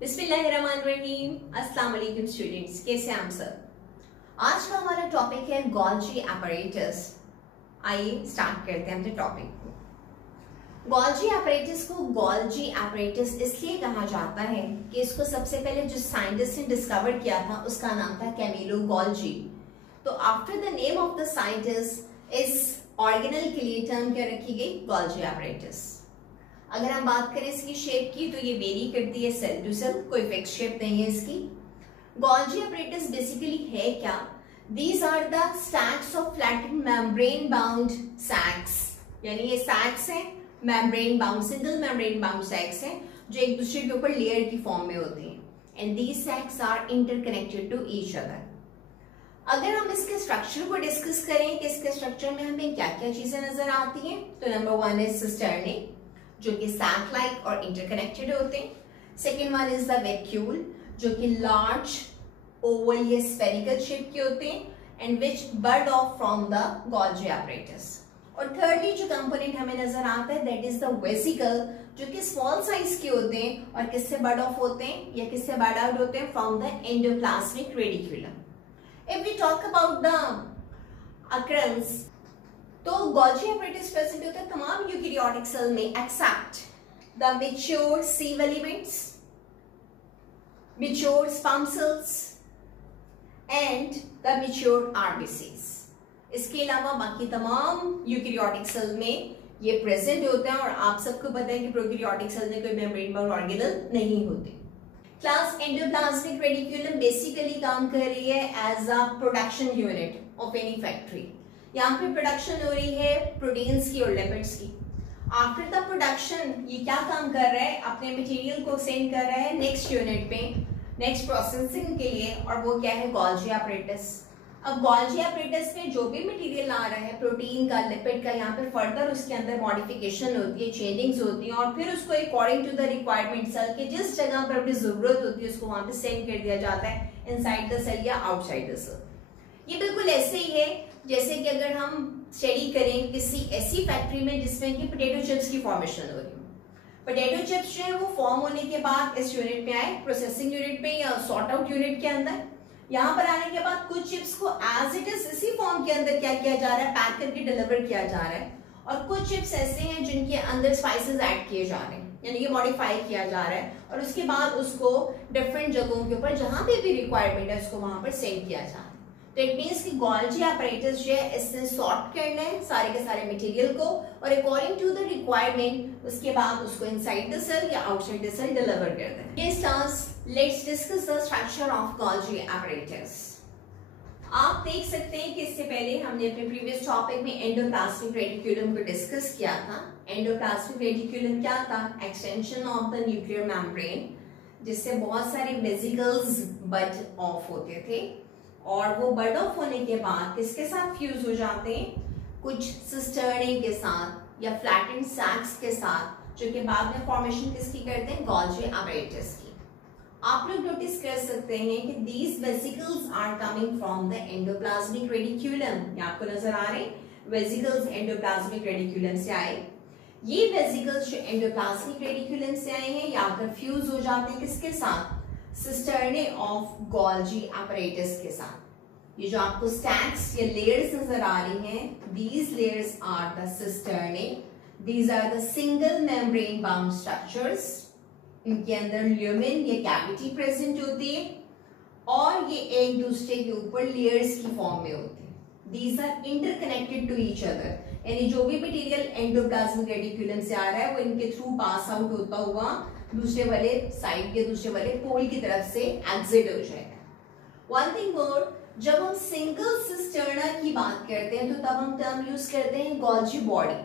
बिस्मिल्लाहिर्रहमानिर्रहीम। अस्सलाम वालेकुम स्टूडेंट्स, कैसे हैं आप सब। आज का हमारा टॉपिक है गोल्जी apparatus। आइए स्टार्ट करते हैं अपने टॉपिक को। गोल्जी apparatus को गोल्जी apparatus इसलिए कहा जाता है कि इसको सबसे पहले जो साइंटिस्ट ने डिस्कवर किया था उसका नाम था कैमिलो गोल्जी। तो after the name of the scientist इस ऑर्गेनल के लिए टर्म क्या रखी गई, गोल्जी apparatus। अगर हम बात करें इसकी शेप की तो ये वेरी करती है सेल टू सेल, कोई फिक्स शेप नहीं है इसकी। गोल्जी apparatus बेसिकली है क्या? These are the stacks of flattened membrane bound sacs, यानी ये sacs हैं, membrane bound, single membrane bound sacs हैं जो एक दूसरे के ऊपर लेयर की फॉर्म में होती हैं। And these sacs are interconnected to each other। अगर हम इसके स्ट्रक्चर को डिस्कस करें कि इसके स्ट्रक्चर में हमें क्या क्या चीजें नजर आती हैं, तो नंबर 1 है सिस्टर्ने जो कि सैक लाइक और इंटरकनेक्टेड होते हैं। Second one is the vacuole जो कि लार्ज ओवल या स्फेरिकल शेप के होते हैं and which bird of from the Golgi apparatus। और थर्डली जो कंपोनेंट हमें नजर आता है दैट इज द वेसिकल जो कि स्मॉल साइज के होते हैं और किससे बर्ड ऑफ होते हैं या किससे बर्ड आउट होते हैं, from the endoplasmic reticulum. If we talk about the occurrence, तो गोल्जी apparatus प्रेजेंट होता है तमाम यूकैरियोटिक सेल में except the mature sieve elements, mature sperm cells and the mature RBCs. इसके अलावा बाकी तमाम यूकैरियोटिक सेल में ये प्रेजेंट होता है और आप सबको पता है कि प्रोकैरियोटिक सेल में कोई मेम्ब्रेन बाउंड ऑर्गेनल नहीं होते। क्लास एंडोप्लाज्मिक रेडिकुलम बेसिकली काम कर रही है as a production unit of any factory. यहाँ पे प्रोडक्शन हो रही है प्रोटीन्स की और लिपिड्स की। आफ्टर द प्रोडक्शन ये क्या काम कर रहा है, अपने मटेरियल को सेंड कर रहा है नेक्स्ट यूनिट पे, नेक्स्ट प्रोसेसिंग के लिए, और वो क्या है, गोल्जी apparatus। अब गोल्जी apparatus में जो भी मटेरियल आ रहा है प्रोटीन का, लिपिड का, यहाँ पे फर्दर उसके अंदर मॉडिफिकेशन होती है, चेंजिंग्स होती है और फिर उसको according to the requirement cell के जिस जगह पर अपनी जरूरत होती है उसको वहां पे सेंड कर दिया जाता है, इनसाइड द सेल या आउटसाइड द सेल। ये बिल्कुल ऐसे ही है जैसे कि अगर हम स्टडी करें किसी ऐसी फैक्ट्री में जिसमें कि पोटैटो चिप्स की फॉर्मेशन हो रही हो। पोटैटो चिप्स जो है वो फॉर्म होने के बाद इस यूनिट में आए, प्रोसेसिंग यूनिट में या सॉर्ट आउट यूनिट के अंदर। यहाँ पर आने के बाद कुछ चिप्स को एज इट इज इसी फॉर्म के अंदर क्या किया जा रहा है, पैक करके डिलीवर किया जा रहा है। और कुछ चिप्स ऐसे हैं जिनके अंदर स्पाइसेस ऐड किए जा रहे हैं, यानी कि मॉडिफाई किया जा रहा है और उसके बाद उसको डिफरेंट जगहों के ऊपर जहां पे भी रिक्वायरमेंट है उसको वहां पर सेंड किया जा रहा है। तो इट मीन्स कि गोल्जी apparatus जो है इसने सॉर्ट करना है सारे के सारे मटेरियल को और अकॉर्डिंग टू द रिक्वायरमेंट उसके बाद उसको इनसाइड द सेल या आउटसाइड द सेल डिलीवर करना है। ये stars let's discuss the structure of Golgi apparatus। आप देख सकते हैं कि इससे पहले हमने अपने प्रीवियस टॉपिक में एंडोप्लाज्मिक रेडिकुलम को डिस्कस किया था। एंडोप्लाज्मिक रेडिकुलम क्या था, extension of the nuclear membrane जिससे बहुत सारे वेसिकल्स बड ऑफ होते थे और वो बर्ड ऑफ होने के बाद किसके साथ फ्यूज हो जाते हैं, कुछ सिस्टर्ने के साथ या फ्लैटेंड सैक्स के साथ, जो कि बाद में फॉर्मेशन किसकी करते हैं, गोल्जी apparatus की। आप लोग नोटिस कर सकते हैं कि these vesicles are coming from the endoplasmic reticulum। ये आपको नजर आ रहे हैं वेसिकल्स एंडोप्लाज्मिक रेडिकुलम से आए। ये वेसिकल्स जो एंडोप्लाज्मिक रेडिकुलम से आए हैं या आकर फ्यूज हो जाते हैं किसके साथ, सिस्टर्ने ऑफ गोल्जी apparatus के साथ। ये जो आपको स्टैक्स या लेयर्स नजर आ रही हैं, these layers are the cisternae, these are the single membrane bound structures। इनके अंदर ल्यूमेन या कैविटी प्रेजेंट होती है और ये एक दूसरे के ऊपर लेयर्स की फॉर्म में होती है। These are interconnected to each other, यानी जो भी मटेरियल एंडोप्लाज्मिक रेडिकुलम से आ रहा है वो इनके थ्रू पास आउट होता हुआ दूसरे वाले साइड के दूसरे वाले पोल की तरफ से एग्जिट हो जाएगा। वन थिंग मोर, जब हम सिंगल सिस्टर्ना की बात करते हैं तो तब हम टर्म यूज करते हैं गोल्जी बॉडी।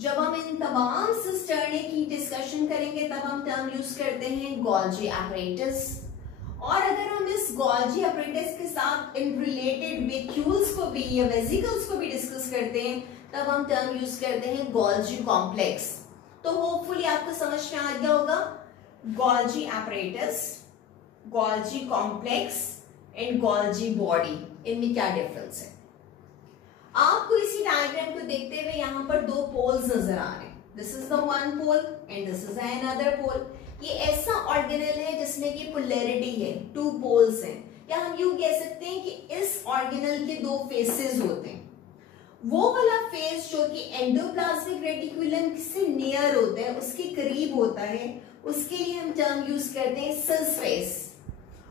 जब हम इन तमाम सिस्टर्ने की डिस्कशन करेंगे तब हम टर्म यूज करते हैं गोल्जी apparatus। और अगर हम इस गोल्जी apparatus के साथ इन रिलेटेड वैक्यूल्स को भी या वेसिकल्स को भी डिस्कस करते हैं तब हम टर्म यूज करते हैं गोल्जी कॉम्प्लेक्स। तो होपफुली आपको समझ में आ गया होगा Golgi apparatus, Golgi complex and Golgi body, इनमें क्या डिफरेंस है। आपको इसी डायग्राम को देखते हुए यहाँ पर दो पोल्स नजर आ रहे हैं। This is the one pole and this is another pole. ये ऐसा ऑर्गेनल है है, टू पोल्स हैं, या हम यूं कह सकते हैं कि इस ऑर्गेनल के दो फेसेस होते हैं। वो वाला फेस जो कि एंडोप्लाज्मिक रेटिकुलम से नियर होता है, उसके करीब होता है, उसके लिए हम टर्म यूज करते हैं सिस फेस।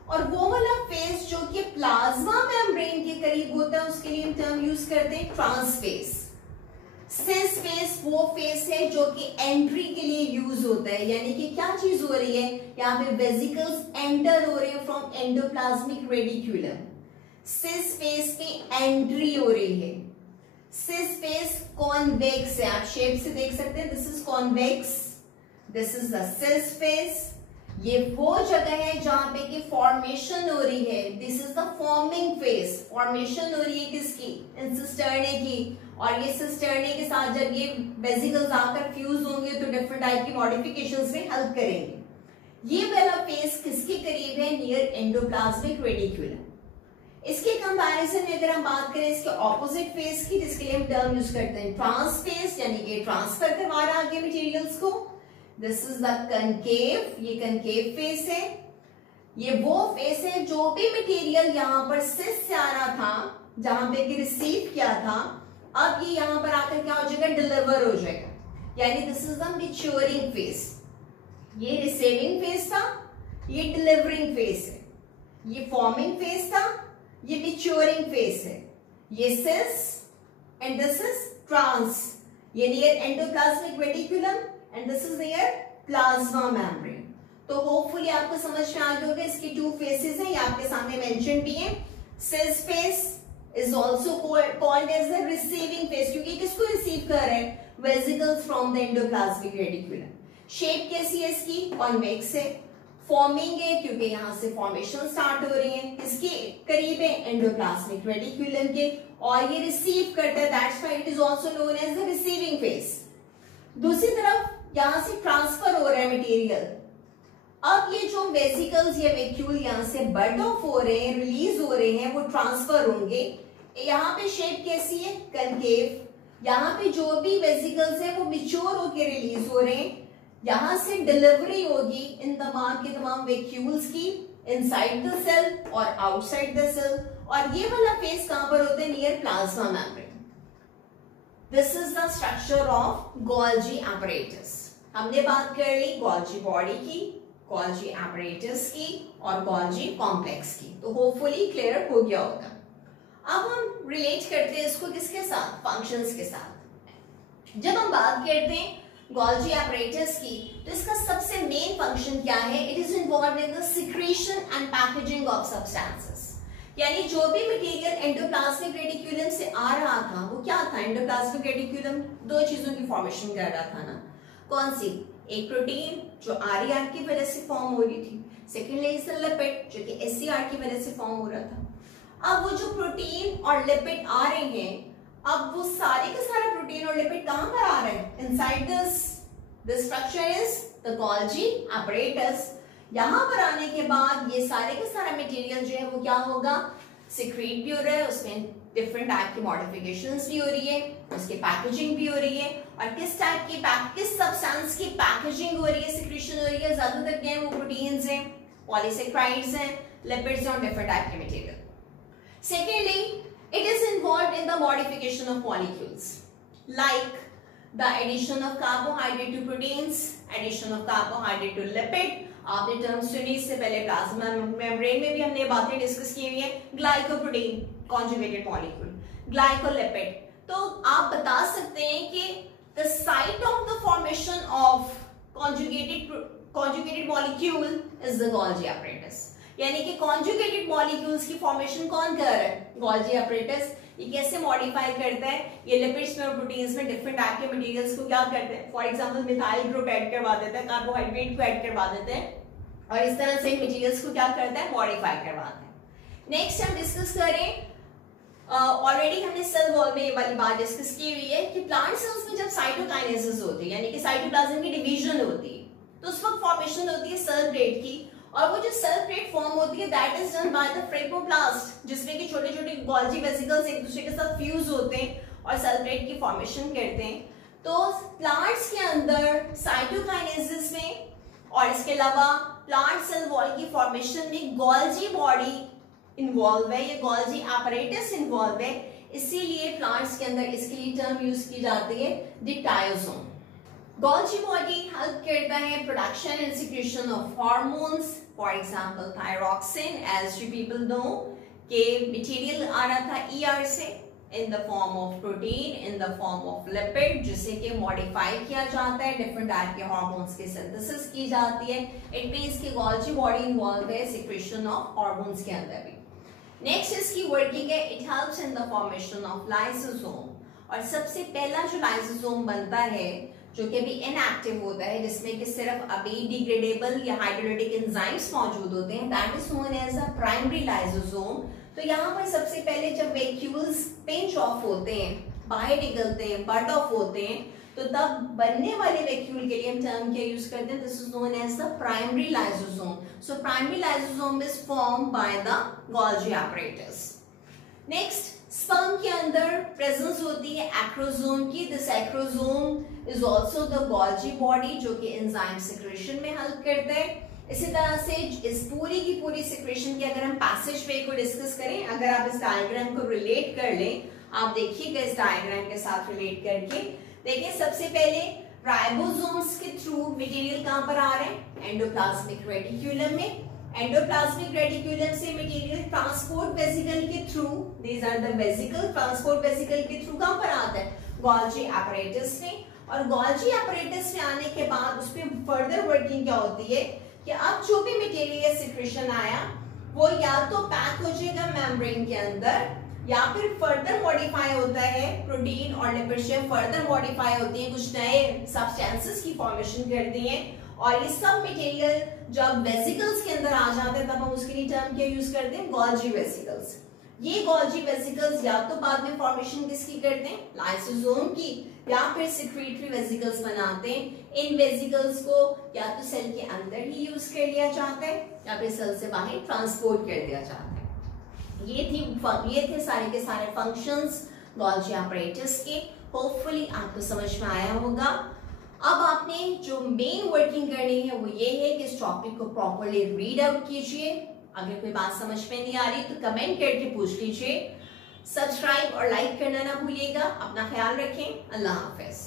और वो वाला फेस जो कि प्लाज्मा मेम्ब्रेन के करीब होता है, उसके लिए हम टर्म यूज करते हैं ट्रांस फेस। सिस फेस वो फेस है जो कि एंट्री के लिए यूज होता है, यानी कि क्या चीज हो रही है, यहाँ पे वेसिकल्स एंटर हो रहे हैं from endoplasmic reticulum. Cis face में एंट्री हो रही है। सिस फेस कॉन्वेक्स है, आप शेप से देख सकते हैं, this is convex, this is the cis face. ये वो जगह है जहां पे कि फॉर्मेशन हो रही है, this is the forming face. Formation हो रही है किसकी, इन सिस्टर्ने की, और ये सिस्टर्ने के साथ जब ये वेसिकल्स आकर फ्यूज होंगे तो डिफरेंट टाइप की मॉडिफिकेशंस में हेल्प करेंगे। ये वाला फेस किसके करीब है, नियर एंडोप्लाज्मिक रेटिकुलम। इसके कंपैरिजन में अगर हम बात करें इसके ऑपोजिट फेस की, जिसके लिए हम टर्म यूज करते हैं ट्रांस फेस, यानी कि ट्रांसफर करवा रहा है आगे मटेरियल्स को। दिस इज द कनकेव, ये कनकेव फेस है। ये वो फेस है जो भी मटेरियल यहाँ पर सिस से आ रहा था, जहां पे कि रिसीव किया था, अब ये यहां पर आकर क्या हो जाएगा, डिलीवर हो जाएगा, यानी this is the maturing face. ये रिसीविंग फेस था, ये डिलीवरिंग फेस है। ये फॉर्मिंग फेस था, ये मैच्योरिंग फेस है। ये cis and this is trans, ये near endoplasmic reticulum and this is near plasma membrane. तो होपफुली आपको समझ में आ गया होगा, इसकी टू फेसेस हैं, ये आपके सामने मेंशन भी है। Cis face is also called as the receiving phase, क्योंकि किसको रिसीव कर रहे हैं, vesicles from the endoplasmic reticulum. Shape कैसी है इसकी, कॉन्वेक्स है। फॉर्मिंग है क्योंकि यहां से फॉर्मेशन स्टार्ट हो रही है, इसके करीब है एंडोप्लाज्मिक रेटिकुलम के, और ये रिसीव करता है, that's why it is also known as the receiving phase. दूसरी तरफ यहां से ट्रांसफर हो रहा है मटेरियल। अब ये जो वेसिकल्स या वैक्यूल यहां से बर्ड ऑफ हो रहे हैं, रिलीज हो रहे हैं, वो ट्रांसफर होंगे। यहाँ पे शेप कैसी है, कनकेव। यहाँ पे जो भी वेसिकल्स है वो मैच्योर होके रिलीज हो रहे हैं, यहां से डिलीवरी होगी इन तमाम के तमाम वैक्यूल्स की, इनसाइड द सेल और आउटसाइड द सेल। और ये वाला फेस कहां पर होता है, near plasma membrane. This is the structure of Golgi apparatus। हमने बात कर ली गोल्जी बॉडी की, गोल्जी apparatus की और गोल्जी कॉम्प्लेक्स की, तो होपफुली क्लियर हो गया होगा। अब हम रिलेट करते हैं इसको किसके साथ, फंक्शंस के साथ। जब हम बात करते हैं गोल्जी apparatus की, तो इसका सबसे मेन फंक्शन क्या है, it is involved in the secretion and packaging of substances. यानी जो भी मटेरियल एंडोप्लाज्मिक रेटिकुलम से आ रहा था, वो क्या था, एंडोप्लाज्मिक रेटिकुलम दो चीजों की फॉर्मेशन कर रहा था ना, कौन सी, एक प्रोटीन जो आरईआर की वजह से फॉर्म हो रही थी, सेकेंडली इज द लिपिड जो कि एससीआर की वजह से फॉर्म हो रहा था। अब वो जो प्रोटीन और लिपिड आ रहे हैं, अब वो सारे के सारे प्रोटीन और लिपिड कहां पर आ रहे हैं, inside this structure is the Golgi apparatus। यहां पर आने के बाद ये सारे का सारा मटेरियल जो है वो क्या होगा, सिक्रीट भी हो रहा है, उसमें डिफरेंट टाइप की मॉडिफिकेशंस भी हो रही है, उसकी पैकेजिंग भी हो रही है। और किस टाइप की किस सब्सटेंस की पैकेजिंग हो रही है, सिक्रीशन हो रही है, ज्यादातर क्या है वो प्रोटीन्स हैं, पॉलीसेक्राइड्स हैं, लिपिड्स और डिफरेंट टाइप के material. Secondly, it is involved in the modification of molecules, like the addition of carbohydrate to proteins, addition of carbohydrate to lipid। आपने टर्म सुनी इससे पहले, प्लाज्मा मेम्ब्रेन में भी हमने बातें डिस्कस की हुई है, ग्लाइकोप्रोटीन कॉन्जुगेटेड मॉलिक्यूल, ग्लाइकोलिपिड। तो आप बता सकते हैं कि the site of the formation of conjugated molecule is the Golgi apparatus। यानी कि कॉन्जुगेटेड मॉलिक्यूल्स की फॉर्मेशन कौन कर रहा है, गोल्जी apparatus। ये कैसे मॉडिफाई करता है, ये लिपिड्स में और प्रोटीन्स में डिफरेंट टाइप के मटेरियल्स को क्या करते हैं, for example methyl group add करवा देता है, कार्बोहाइड्रेट को ऐड करवा देते हैं, और इस तरह से मटेरियल्स को क्या करता है, मॉडिफाई करवाता है। नेक्स्ट हम डिस्कस करें, ऑलरेडी हमने सेल वॉल में ये वाली बात डिस्कस की हुई है कि प्लांट सेल्स में जब साइटोकाइनेसिस होती है, यानी कि साइटोप्लाज्म की डिवीजन होती है, तो उस वक्त फॉर्मेशन होती है सेल प्लेट की, और वो जो सेल प्लेट फॉर्म होती है that is done by the phragmoplast, जिसमें कि छोटे छोटे गोल्जी वेसिकल्स एक दूसरे के साथ फ्यूज होते हैं और सेल प्लेट की फॉर्मेशन करते हैं। तो प्लांट्स के अंदर साइटोकाइनेसिस में और इसके अलावा प्लांट सेल वॉल की फॉर्मेशन में गोल्जी बॉडी इन्वॉल्व है, ये गोल्जी apparatus इन्वॉल्व है, इसीलिए प्लांट्स के अंदर इसके लिए टर्म यूज की जाती है डिटायोसोम। गोल्जी बॉडी हेल्प करता है production and secretion of hormones, for example thyroxine, as you people know के मटेरियल आ रहा था ईआर से in the form of protein, in the form of lipid, जिसे कि मॉडिफाई किया जाता है, डिफरेंट टाइप के हार्मोन्स की सिंथेसिस की जाती है। इट मींस कि गोल्जी बॉडी इन्वॉल्व है सिक्रीशन ऑफ हार्मोन्स के अंदर भी। नेक्स्ट इसकी वर्किंग है, it helps in the formation of lysosome, और सबसे पहला जो लाइसोसोम बनता है जो कि अभी इनएक्टिव होता है, जिसमें कि सिर्फ अभी डिग्रेडेबल या हाइड्रोलाइटिक एंजाइम्स मौजूद होते हैं, that is known as a primary lysosome. तो यहाँ पर सबसे पहले जब वैक्यूल्स पिंच ऑफ होते हैं, बाहर निकलते हैं, बट ऑफ होते हैं, तो तब बनने वाले वैक्यूल के लिए हम टर्म क्या यूज करते हैं, this is known as the primary lysosome. So primary lysosome is formed by the Golgi apparatus। Next sperm के अंदर प्रेजेंस होती है एक्रोसोम की। This acrosome is also the Golgi body जो कि एंजाइम सिक्रेशन में हेल्प करता है। इसी तरह से इस पूरी की पूरी सिक्रेशन की अगर हम पैसेज वे को डिस्कस करें, अगर आप इस डायग्राम को रिलेट कर लें, आप देखिएगा इस डायग्राम के साथ रिलेट करके, देखिए सबसे पहले राइबोसोम्स के थ्रू मटेरियल कहां पर आ रहे हैं, एंडोप्लाज्मिक रेटिक्यूलम में। एंडोप्लाज्मिक रेटिक्यूलम से मटेरियल ट्रांसपोर्ट वेसिकल के through, these are the vesicle, transport vesicle के थ्रू कहां पर आता है, गोल्जी apparatus में। और गोल्जी apparatus में आने के बाद उस पर फर्दर वर्किंग क्या होती है कि अब जो भी मटेरियल सिक्रेशन आया वो या तो पैक हो जाएगा मेम्ब्रेन के अंदर, या फिर फर्दर मॉडिफाई होता है, प्रोटीन और लिपिड से फर्दर मॉडिफाई होती है, कुछ नए सब्सटेंसेस की फॉर्मेशन करती हैं, और ये सब मटेरियल जब वेसिकल्स के अंदर आ जाते हैं तब हम उसके लिए टर्म क्या यूज करते हैं, गोल्जी वेसिकल्स। ये गोल्जी वेसिकल्स या तो बाद में फॉर्मेशन किसकी करते हैं, लाइसोसोम की, या फिर सिक्रीटरी वेसिकल्स बनाते हैं। इन वेसिकल्स को या तो सेल के अंदर ही यूज कर लिया जाता है या फिर सेल से बाहर ट्रांसपोर्ट कर दिया जाता है। ये थे सारे के सारे फंक्शंस गोल्जी apparatus के। होपफुली आपको समझ में आया होगा। अब आपने जो मेन वर्किंग करनी है वो ये है कि इस टॉपिक को प्रॉपर्ली रीड आउट कीजिए। अगर कोई बात समझ में नहीं आ रही तो कमेंट करके पूछ लीजिए। सब्सक्राइब और लाइक करना ना भूलिएगा। अपना ख्याल रखें। अल्लाह हाफिज।